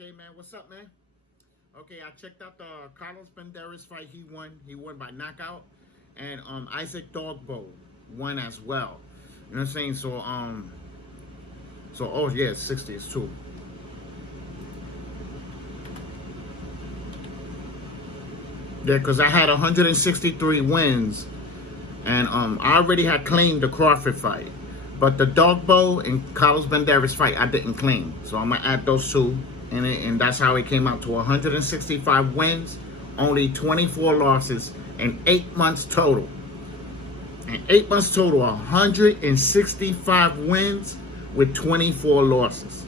Okay, man, what's up, man? Okay, I checked out the Carlos Banderas fight. He won. He won by knockout, and Isaac Dogbo won as well. You know what I'm saying? So oh yeah, 60 is too. Yeah, because I had 163 wins, and I already had claimed the Crawford fight, but the Dogbo and Carlos Banderas fight I didn't claim. So I'm gonna add those two in it, and that's how it came out to 165 wins, only 24 losses, and 8 months total. And 8 months total, 165 wins with 24 losses.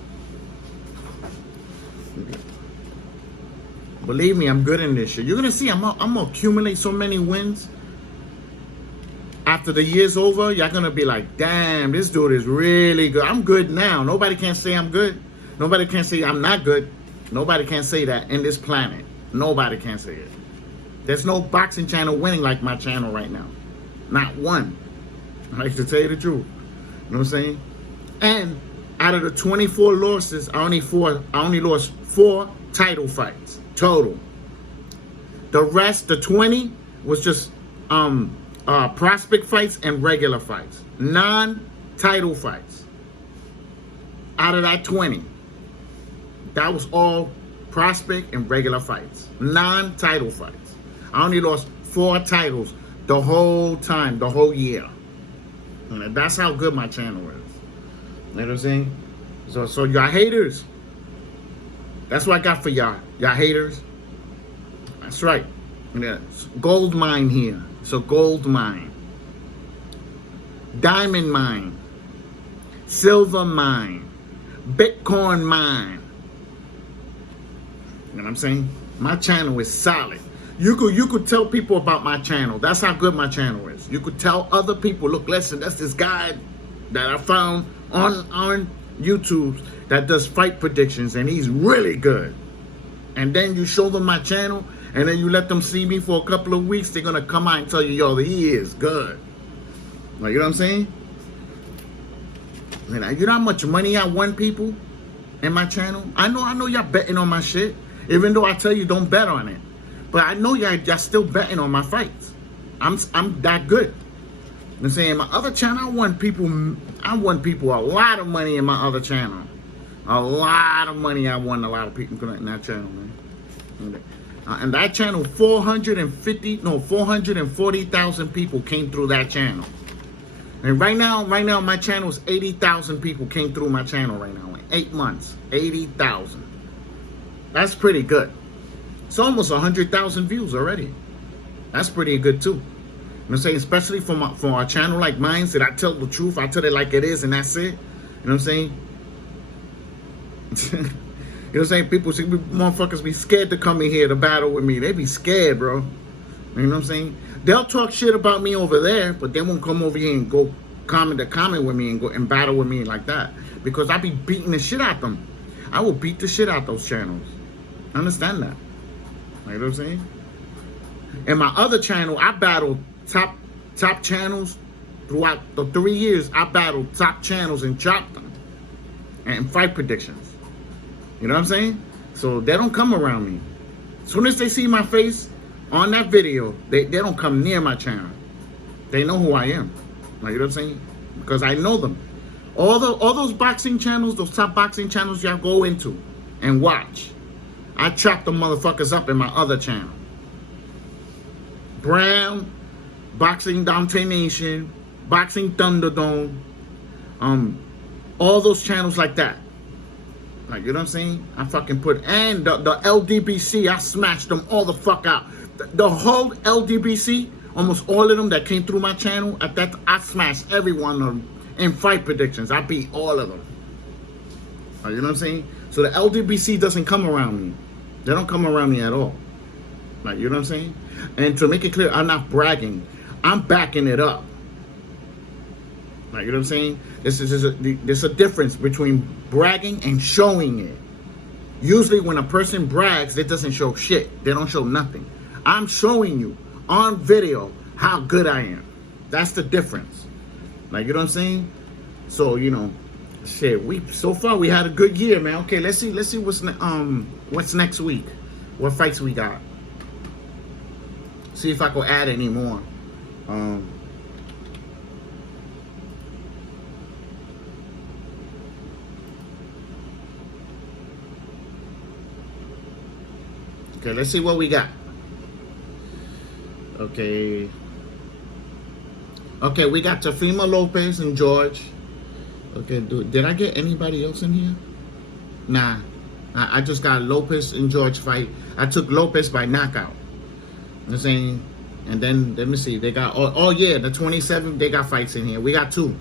Believe me, I'm good in this shit. You're gonna see I'm gonna accumulate so many wins. After the year's over, y'all gonna be like, damn, this dude is really good. I'm good now. Nobody can say I'm good. Nobody can say I'm not good. Nobody can say that in this planet. Nobody can say it. There's no boxing channel winning like my channel right now. Not one. I like to tell you the truth. You know what I'm saying? And out of the 24 losses, I only lost 4 title fights total. The rest, the 20, was just prospect fights and regular fights, non-title fights. Out of that 20, that was all prospect and regular fights, non-title fights. I only lost 4 titles the whole time, the whole year. And that's how good my channel is. You know what I'm saying? So y'all haters, that's what I got for y'all. Y'all haters. That's right. Yeah, gold mine here. It's a gold mine. Diamond mine. Silver mine. Bitcoin mine. You know what I'm saying? My channel is solid. You could tell people about my channel. That's how good my channel is. You could tell other people, look, listen, that's this guy that I found on YouTube that does fight predictions, and he's really good. And then you show them my channel, and then you let them see me for a couple of weeks, they're gonna come out and tell you, yo, he is good. Like, you know what I'm saying? And you know how much money I won, people, in my channel? I know y'all betting on my shit, even though I tell you don't bet on it. But I know y'all still betting on my fights. I'm that good. You know what I'm saying? My other channel, I won people a lot of money in my other channel. A lot of money. I won a lot of people in that channel, man. And that channel, 440,000 people came through that channel. And right now, my channel is 80,000 people came through my channel right now in 8 months. 80,000. That's pretty good. It's almost 100,000 views already. That's pretty good too. You know what I'm saying? Especially for a channel like mine, that I tell the truth, I tell it like it is, and that's it. You know what I'm saying? You know what I'm saying? People, motherfuckers be scared to come in here to battle with me. They be scared, bro. You know what I'm saying? They'll talk shit about me over there, but they won't come over here and go comment with me and go and battle with me like that. Because I be beating the shit out them. I will beat the shit out those channels. Understand that? You know what I'm saying? And my other channel, I battled top channels throughout the 3 years. I battled top channels and chopped them. And fight predictions. You know what I'm saying? So they don't come around me. As soon as they see my face on that video, they don't come near my channel. They know who I am. Like, you know what I'm saying? Because I know them. All those boxing channels, those top boxing channels y'all go into and watch, I chop the motherfuckers up in my other channel. Brown, Boxing Dante Nation, Boxing Thunderdome, all those channels like that. Like, you know what I'm saying? I fucking put, and the LDBC, I smashed them all the fuck out. The whole LDBC, almost all of them that came through my channel, I smashed every one of them in fight predictions. I beat all of them. Like, you know what I'm saying? So the LDBC doesn't come around me. They don't come around me at all. Like, you know what I'm saying? And to make it clear, I'm not bragging. I'm backing it up. Like, you know what I'm saying? There's a difference between bragging and showing it. Usually when a person brags, it doesn't show shit. They don't show nothing. I'm showing you on video how good I am. That's the difference. Like, you know what I'm saying? So, you know, shit, we so far we had a good year, man. Okay, let's see what's next week. What fights we got? See if I can add any more. Okay, let's see what we got. Okay. Okay, we got Teofimo Lopez and George. Okay, did I get anybody else in here? Nah. I just got Lopez and George fight. I took Lopez by knockout. You know what I'm saying? And then, let me see. They got, oh yeah, the 27th, they got fights in here. We got two.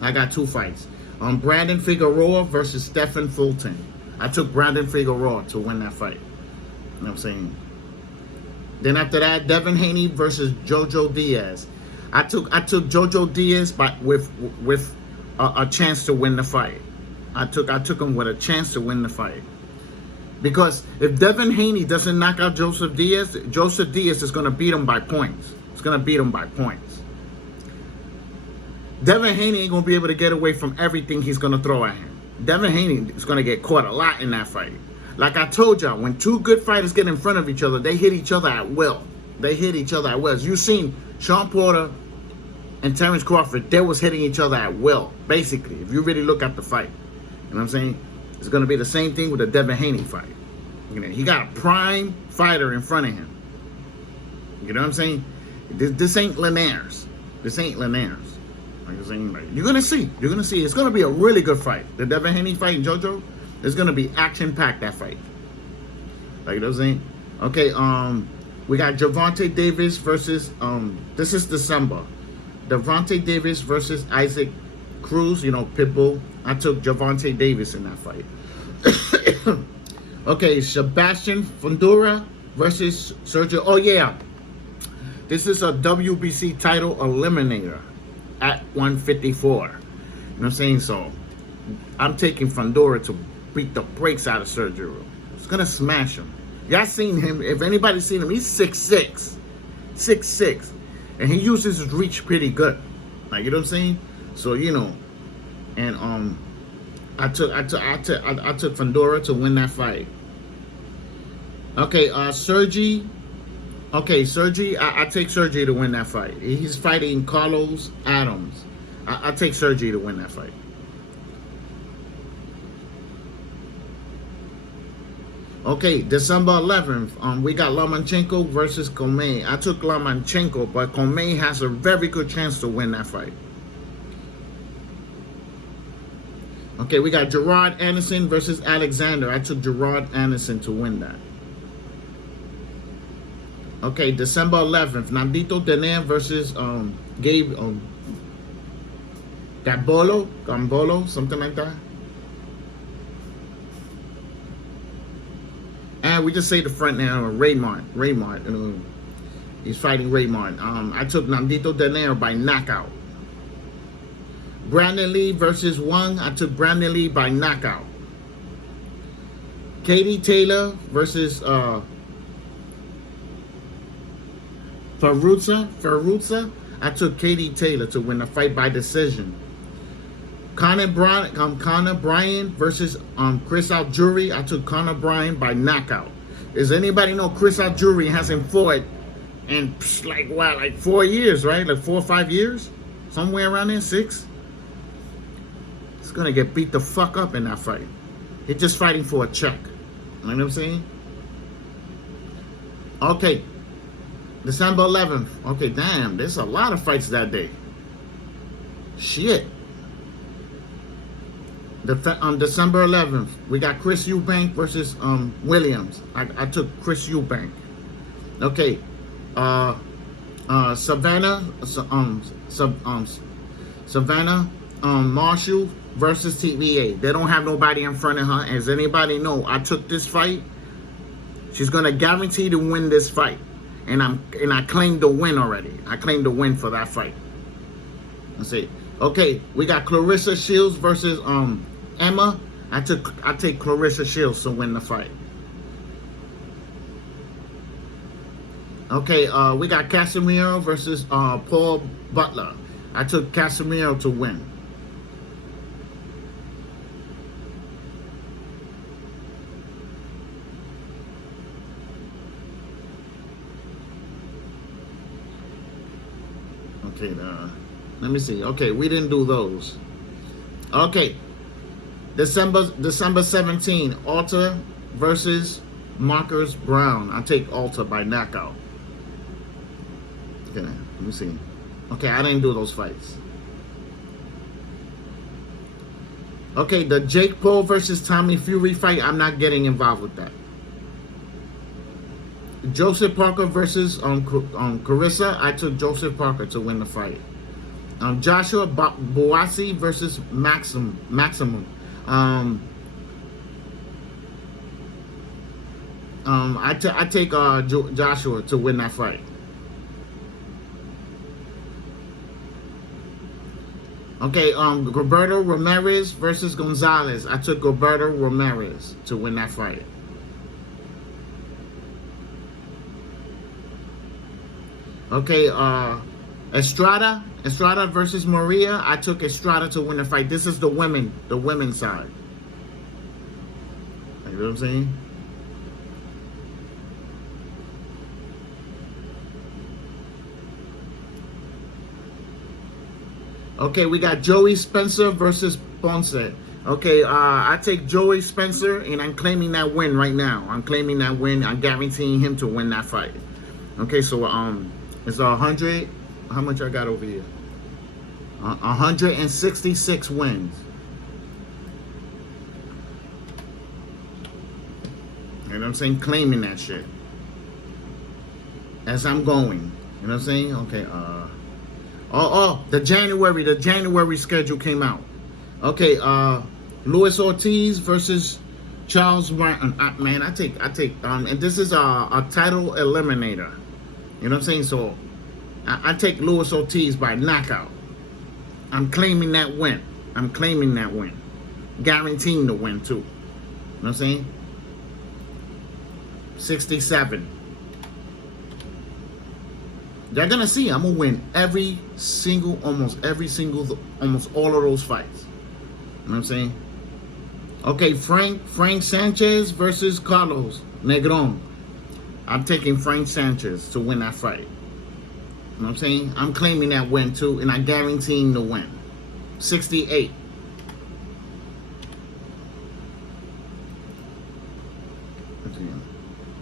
I got two fights. Brandon Figueroa versus Stephen Fulton. I took Brandon Figueroa to win that fight. You know what I'm saying? Then after that, Devin Haney versus Jojo Diaz. I took Jojo Diaz with a chance to win the fight. I took him with a chance to win the fight. Because if Devin Haney doesn't knock out Joseph Diaz is going to beat him by points. It's going to beat him by points. Devin Haney ain't going to be able to get away from everything he's going to throw at him. Devin Haney is going to get caught a lot in that fight. Like I told y'all, when two good fighters get in front of each other, they hit each other at will. They hit each other at will. As you've seen, Sean Porter and Terrence Crawford, they was hitting each other at will, basically, if you really look at the fight. You know what I'm saying? It's going to be the same thing with the Devin Haney fight. You know, he got a prime fighter in front of him. You know what I'm saying? This ain't Linares. This ain't Linares. Like I'm saying, like, you're going to see. You're going to see. It's going to be a really good fight. The Devin Haney fight and JoJo, it's going to be action-packed, that fight. Like, you know what I'm saying? Okay, we got Gervonta Davis versus, this is December. Gervonta Davis versus Isaac Cruz, you know, Pitbull. I took Gervonta Davis in that fight. Okay, Sebastian Fundora versus Sergio. Oh, yeah. This is a WBC title eliminator at 154. You know what I'm saying? So, I'm taking Fundora to beat the brakes out of Sergio. It's going to smash him. Y'all seen him. If anybody's seen him, he's 6'6". 6'6". And he uses his reach pretty good. Like, you know what I'm saying? So, you know. And I took Fundora to win that fight. Okay, Sergi. Okay, Sergi. I take Sergi to win that fight. He's fighting Carlos Adams. I take Sergi to win that fight. Okay, December 11th, we got Lomachenko versus Comey. I took Lomachenko, but Comey has a very good chance to win that fight. Okay, we got Gerard Anderson versus Alexander. I took Gerard Anderson to win that. Okay, December 11th, Nandito Denaire versus Gabe Gambolo, something like that. And we just say the front now, Raymond. He's fighting Raymond. I took Nandito Denaire by knockout. Brandon Lee versus Wang. I took Brandon Lee by knockout. Katie Taylor versus Ferruza. I took Katie Taylor to win the fight by decision. Conor Bryan versus Chris Algieri. I took Conor Bryan by knockout. Does anybody know Chris Algieri hasn't fought in like 4 years, right? Like 4 or 5 years? Somewhere around there, 6? He's gonna get beat the fuck up in that fight. He's just fighting for a check. You know what I'm saying? Okay. December 11th. Okay, damn, there's a lot of fights that day. Shit. On December 11th, we got Chris Eubank versus Williams. I took Chris Eubank. Okay, Savannah Marshall versus TVA. They don't have nobody in front of her. As anybody know, I took this fight. She's gonna guarantee to win this fight, and I claimed the win already. I claimed the win for that fight. Let's see. Okay, we got Clarissa Shields versus Emma. I take Clarissa Shields to win the fight. Okay, we got Casemiro versus Paul Butler. I took Casemiro to win. Okay, let me see. Okay, we didn't do those. Okay, December 17, Alta versus Marcus Brown. I take Alta by knockout. Okay, let me see. Okay, I didn't do those fights. Okay, the Jake Paul versus Tommy Fury fight, I'm not getting involved with that. Joseph Parker versus Carissa, I took Joseph Parker to win the fight. Joshua Boasi versus Maximum. I take Joshua to win that fight. Okay, Roberto Ramirez versus Gonzalez. I took Roberto Ramirez to win that fight. Okay, Estrada versus Maria. I took Estrada to win the fight. This is the women's side. You know what I'm saying? Okay, we got Joey Spencer versus Ponce. Okay, I take Joey Spencer, and I'm claiming that win right now. I'm claiming that win. I'm guaranteeing him to win that fight. Okay, so it's 100. How much I got over here? 166 wins. You know what I'm saying? Claiming that shit as I'm going. You know what I'm saying? Okay. The January schedule came out. Okay. Luis Ortiz versus Charles Martin. Man, I take. And this is a title eliminator. You know what I'm saying? So I take Luis Ortiz by knockout. I'm claiming that win. Guaranteeing the win too. You know what I'm saying? 67. They're gonna see I'm gonna win almost all of those fights. You know what I'm saying? Okay, Frank Sanchez versus Carlos Negron. I'm taking Frank Sanchez to win that fight. You know what I'm saying? I'm claiming that win too, and I'm guaranteeing the win. 68.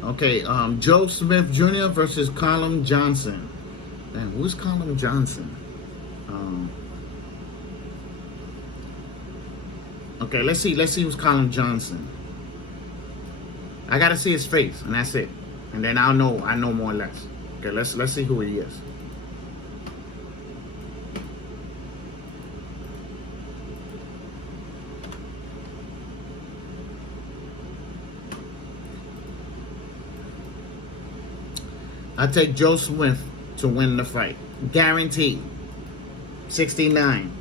Okay, Joe Smith Jr. versus Callum Johnson. Man, who's Callum Johnson? Okay, let's see who's Callum Johnson. I gotta see his face, and that's it. And then I know more or less. Okay, let's see who he is. I take Joe Smith to win the fight. Guaranteed. 69.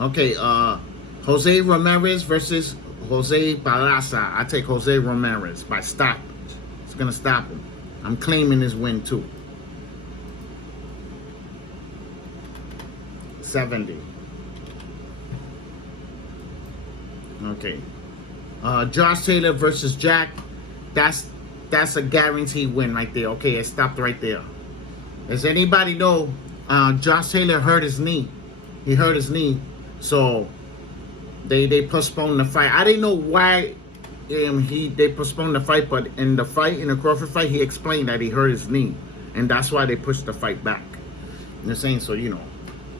Okay, Jose Ramirez versus Jose Barraza. I take Jose Ramirez by stop. It's gonna stop him. I'm claiming his win too. 70. Okay. Josh Taylor versus Jack. That's a guaranteed win right there. Okay, it stopped right there. Does anybody know Josh Taylor hurt his knee? He hurt his knee. So they postponed the fight. I didn't know why they postponed the fight, but in the Crawford fight, he explained that he hurt his knee, and that's why they pushed the fight back. You know what I'm saying? So you know.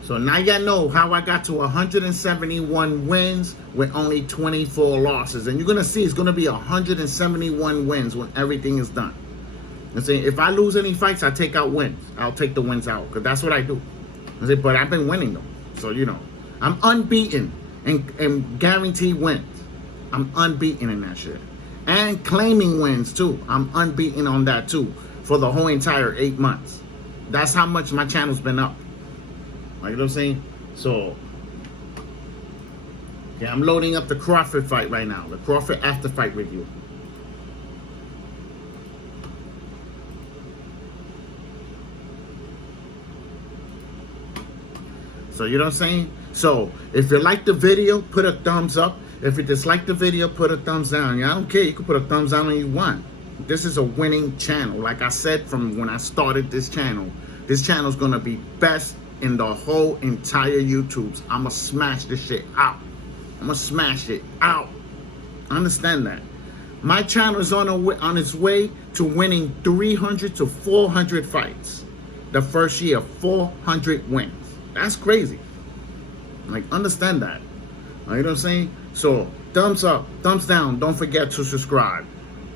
So now y'all know how I got to 171 wins with only 24 losses. And you're going to see it's going to be 171 wins when everything is done. I'm saying if I lose any fights, I take out wins. I'll take the wins out because that's what I do. But I've been winning them. So, you know, I'm unbeaten and guaranteed wins. I'm unbeaten in that shit. And claiming wins too. I'm unbeaten on that too for the whole entire 8 months. That's how much my channel's been up. Like, you know what I'm saying? So, yeah, I'm loading up the Crawford fight right now. The Crawford after fight review. So, you know what I'm saying? So, if you like the video, put a thumbs up. If you dislike the video, put a thumbs down. Yeah, I don't care. You can put a thumbs down when you want. This is a winning channel. Like I said from when I started this channel is going to be best in the whole entire YouTubes. I'm going to smash this shit out. I'm going to smash it out. Understand that. My channel is on its way to winning 300 to 400 fights. The first year, 400 wins. That's crazy. Like, understand that. You know what I'm saying? So, thumbs up, thumbs down. Don't forget to subscribe.